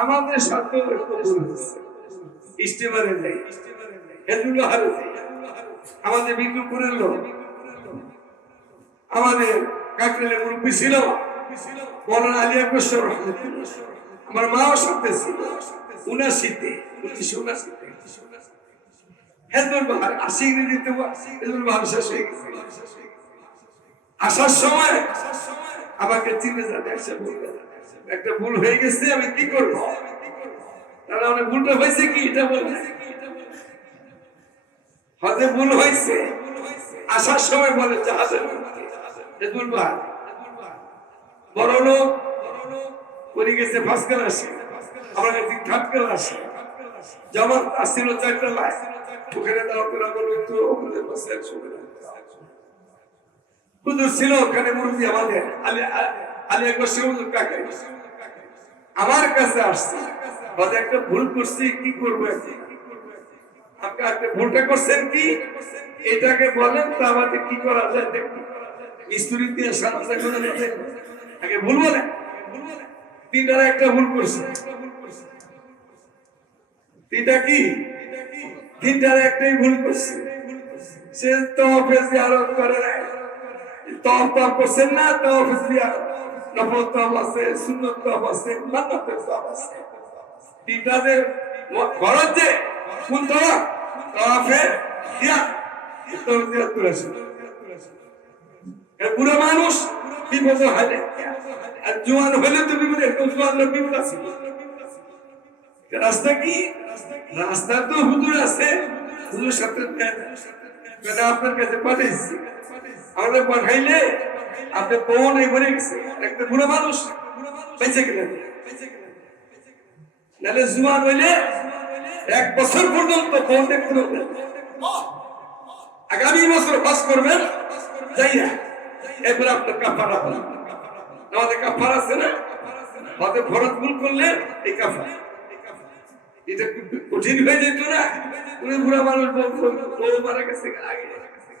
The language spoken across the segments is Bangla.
আমাদের সাথে ইস্টেমারে যাই হেদুল আমাদের বিক্রমপুরের লোক, আমাদের কাকরেলের মুরব্বী ছিল, মৌলানা আলী আকবর আমার মাও সাথে উনাশিতে বাহার আশি ইংরেজিতে বাহার শেষ হয়ে গেছে। আসার সময় আমাকে চিনে একটা ভুল একটা ভুল হয়ে গেছে, আমি কি করব? ভুলটা হয়েছে কি? এটা হয়তো ভুল হয়েছে, আসার সময় বলে বড় লোক গেছে ক্লাসে আমরা যেমন আসছিল চারটা লাইন ওখানে দাও তোরা বলো একটু ওখানে বসে শুনে হুজুর ছিল ওখানে মুরব্বী আমাদের। আলী একবার হুজুর কাকে আমার কাছে আসছে। বলে একটা ভুল করছি, কি করব ভুলটা করছেন কি? এটাকে বলেন, তো আমাদের কি করা যায় দেখুন। দিয়ে করে দিতে আগে ভুল বলে। তিনটারা একটা ভুল করছে। তিনটা কি? তিনটারা একটাই ভুল করছে। সে তফে জিয়ারত করে নাই। তফ তফ করছেন না তফে জিয়ারত। নফল তফ আছে, সুন্নত তফ আছে। বুড়ো মানুষ বিপদ হয় আর জোয়ান হলে তো বিপদ লোক বিপদ আছে। রাস্তা কি? রাস্তা তো হুজুর আছে। হুজুর সাথে আপনার কাছে পাঠাইছি। আমাদের পাঠাইলে আপনি বউ নেই বলে গেছে। একটা বুড়ো মানুষ বেঁচে গেলেন। এক বছর পর্যন্ত আগামী বছর পাস করবেন, যাই না। এরপরে আপনার আমাদের আছে না? ভুল করলে এই এটা কঠিন হয়ে যেত না। উনি বুড়া মানুষ বলতো মারা গেছে, আগে।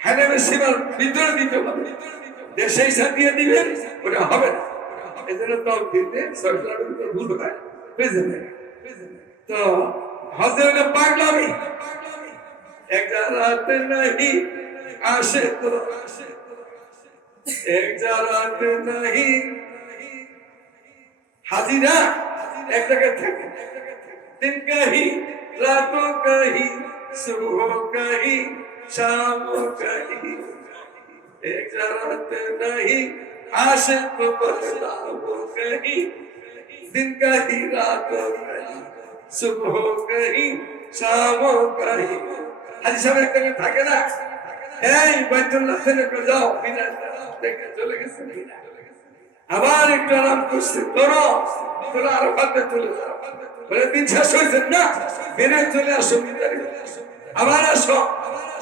হ্যাঁ, হ্যাঁ, দেশে দিয়ে দিবেন হবে না। এজন্য তল দিতে সরকারের ভুল তো হজে হলে পাগলামি। একটা রাতে নাহি আসে তো আসে একটা রাতে নাহি হাজিরা এক জায়গায় থাকে। দিন কাহি, রাতও কাহি শুভ কাহি शाम कहीं एक जरूरत नहीं आशिक बदलाव कहीं दिन कहीं रातों कहीं सुबह कहीं शाम कहीं হাজি সাহেব একটা করে থাকে না এই বাইতুল্লাহ থেকে একটু যাও বিনা দেখে চলে গেছে আবার একটু আরাম করছে করো তোরা আরো পাতে চলে যাও বলে দিন শেষ হয়েছে না ফিরে চলে আসো আবার আসো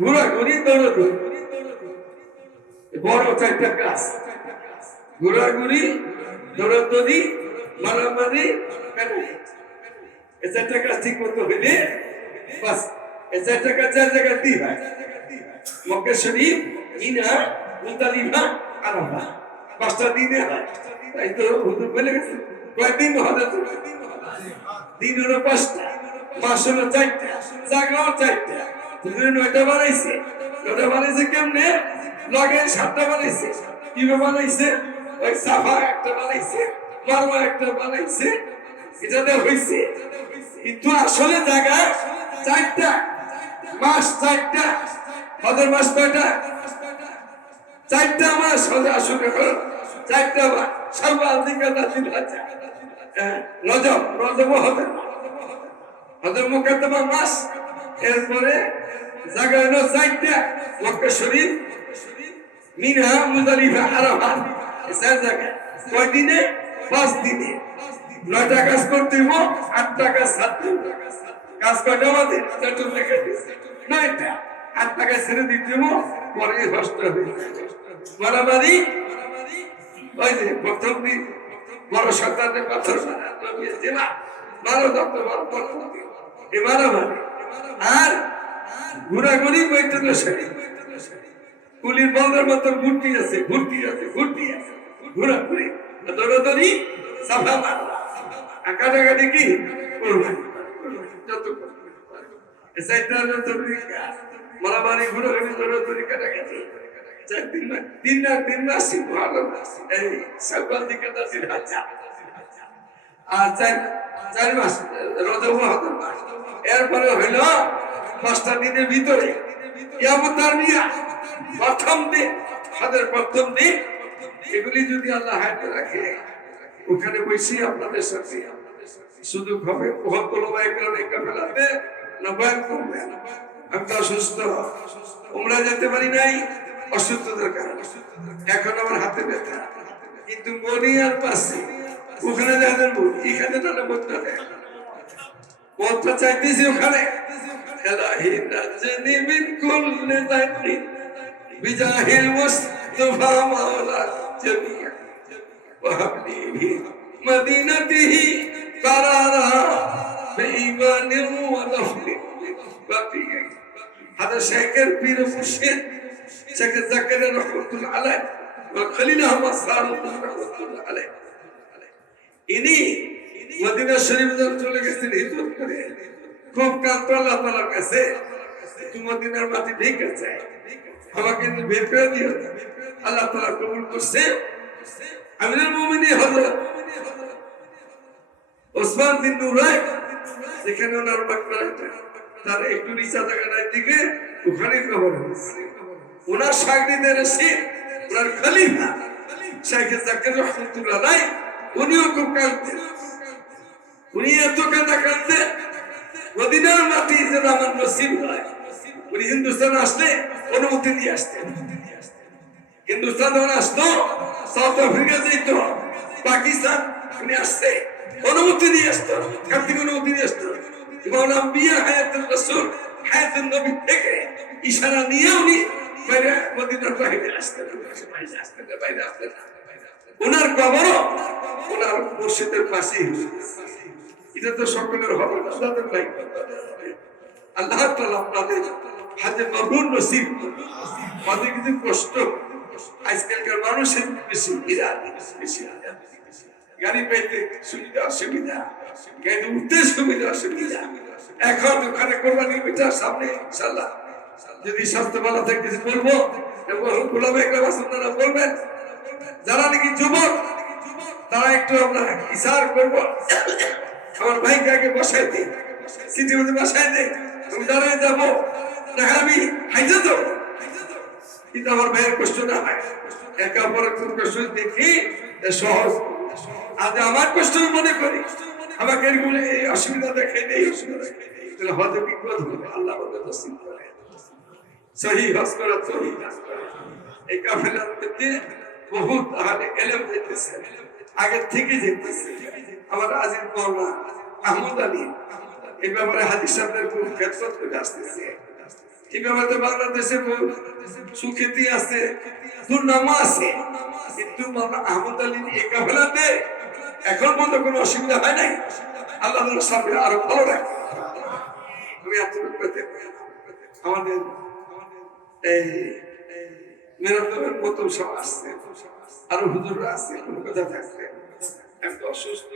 ঘোরাঘুরি দৌড়াদৌড়ি বড় চারটা কাজ। ঘোরাঘুরি দৌড়াদৌড়ি মারামারি এই চারটা ঠিক মতো হইলে বাস। এই চারটা কাজ চার হয় মক্কা শরীফ ইনা মুতালিফা আরাফা পাঁচটা দিনে হয়। তাই তো হুজুর বলে গেছে, কয়দিন হবে? দিন হলো পাঁচটা, মাস হলো চারটা জাগাও চারটা। হুজুর বানাইছে? নয়টা বানাইছে কেমনে? লগে সাতটা বানাইছে। কীভাবে বানাইছে? একটা বানাইছে মারমা একটা বানাইছে। এটাতে হইছে। কিন্তু আসলে জায়গা চারটা মাস চারটা হজর মাস কয়টা? চারটা মাস হজর হলো চারটা মাস সর্বাল দিকে নাজিল আছে। হ্যাঁ, রজব রজব হজর হজর মুকদ্দমা মাস এরপরে মিনা মুজালিফা আরাফাত জায়গা কয় দিনে? পাঁচ দিনে। নয়টা কাজ করতে আটটা কাজ কাজ কয়টা আমাদের চারটে লেখা নয়টা। আট টাকা ছেড়ে দিতে পরে হস্ত হইব। মারামারি? ওই যে প্রথম দিন, বড় সন্তানের পাথর, বারো দত্ত বড় বড় এ মারামারি আর ঘোরাঘুরি বৈদ্য শরীর কুলির বলদের মতো ঘুরতি আছে ঘুরতি আছে ঘুরতি আছে। ঘোরাঘুরি। দৌড়াদৌড়ি সাফা মারলা কাটাকাটি কি? কোরবানি। যত মারামারি, ঘোরাঘুরি দৌড়াদৌড়ি কাটাকাটি চার তিন মাস তিন না তিন মাস এই সকাল দিকে আর চার চার মাস রজব হতো এরপরে হইল পাঁচটা দিনের ভিতরে প্রথম দিন হাতের প্রথম দিন। এগুলি যদি আল্লাহ হাতে রাখে, ওখানে বসে আপনাদের সাথে। শুধু হবে কাফেলাতে না বয়ান করবে। আমি তো অসুস্থ। উমরা যেতে পারি নাই, অসুস্থতার কারণে। এখন আমার হাতে ব্যথা। কিন্তু মনি আর পাশে। ওখানে যাদের এখানে তাহলে মনটা দেয় মনটা চাইতেছি ওখানে এলাহি নাজনি মিন কুল্লি যাতি বিজাহিল মুস্তাফা মাওলা জামিয়া وهبني في مدينته قرارا بإيمان ونفل بقية هذا شيخ بير مرشد شيخ زكريا رحمة الله عليه والخليل هم صار رحمة الله عليه ইনি মদিনা শরীফ যখন চলে গেছেন হিজরত করে খুব কান্ত আল্লাহ তাআলার কাছে মদিনার মাটি ঠিক আছে আমাকে বের করে দিও। আল্লাহ তাআলা কবুল করছে। আমিনুল মুমিনিন হযরত ওসমান বিন নুরাই যেখানে ওনার তার একটু নিচা জায়গাটার দিকে ওখানে হয়েছে। ওনার সাগরিদের এসে ওনার খলিফা, শাইখ জাকির রহমতুল্লাহ আলাই উনিও খুব কাঁদতেন উনি এত কাঁদা কাঁদতেন মদিনার মাটি যেন আমার নসিব হয়। উনি হিন্দুস্তান আসলে অনুমতি দিয়ে আসতেন। হিন্দুস্তান যখন আসতো, সাউথ আফ্রিকা যেত পাকিস্তান, উনি আসছে, অনুমতি নিয়ে আসতো, কার্তিক অনুমতি নিয়ে আসতো। ইমাম আম্বিয়া হায়াতুল রাসূল, হায়াতুল নবী থেকে ইশারা নিয়ে উনি বাইরে মদিনার বাইরে আসতেন। বাইরে আসতেন বাইরে আসতেন ওনার কবরও ওনার মসজিদের পাশেই এটা তো সকলের হবে না তাদের ভাই আল্লাহ আপনাদের মাবরুর নসিব। আমাদের কিছু কষ্ট, আজকালকার মানুষের বেশি বিরাট বেশি গাড়ি পাইতে সুবিধা, অসুবিধা। গাড়ি উঠতে সুবিধা, অসুবিধা। এখন ওখানে কোরবানি পিঠার সামনে ইনশাল্লাহ যদি স্বাস্থ্য ভালো থাকে কিছু বলব আপনারা বলবেন যারা নাকি যুবক, তারা একটু আমরা ইশার করব। আমার ভাইকে আগে বসাই দিই। সিটির মধ্যে বসাই দিই। আমি দাঁড়ায় যাব। আমি হাইজে যাব। কিন্তু আমার ভাইয়ের কষ্ট না হয়। একে অপরের খুব কষ্ট দেখি সহজ। আজ আমার কষ্ট মনে করি। আমাকে এরকম এই অসুবিধা দেখে দেখে তাহলে হয়তো বিপদ হবে আল্লাহ আমাদের নসিব করে। সহি হজ করা সহি। এই কাফেলার আগের থেকে আমার আজিজ মৌলা আহমদ আলী এই ব্যাপারে হাজির খেদমত করে আসতেছে। এই ব্যাপারে বাংলাদেশে সুখ্যাতি আছে দুর্নামও আছে। কিন্তু আহমদ আলীর এই কাফেলাতে এখন পর্যন্ত কোনো অসুবিধা হয় নাই। আল্লাহ সামনে আরও ভালো রাখে। আমি এতটুকু আমাদের এই মেরান্তরের প্রথম সব আসছে। আরও হুজুররা আসছে কোনো কথা থাকছে এত অসুস্থ।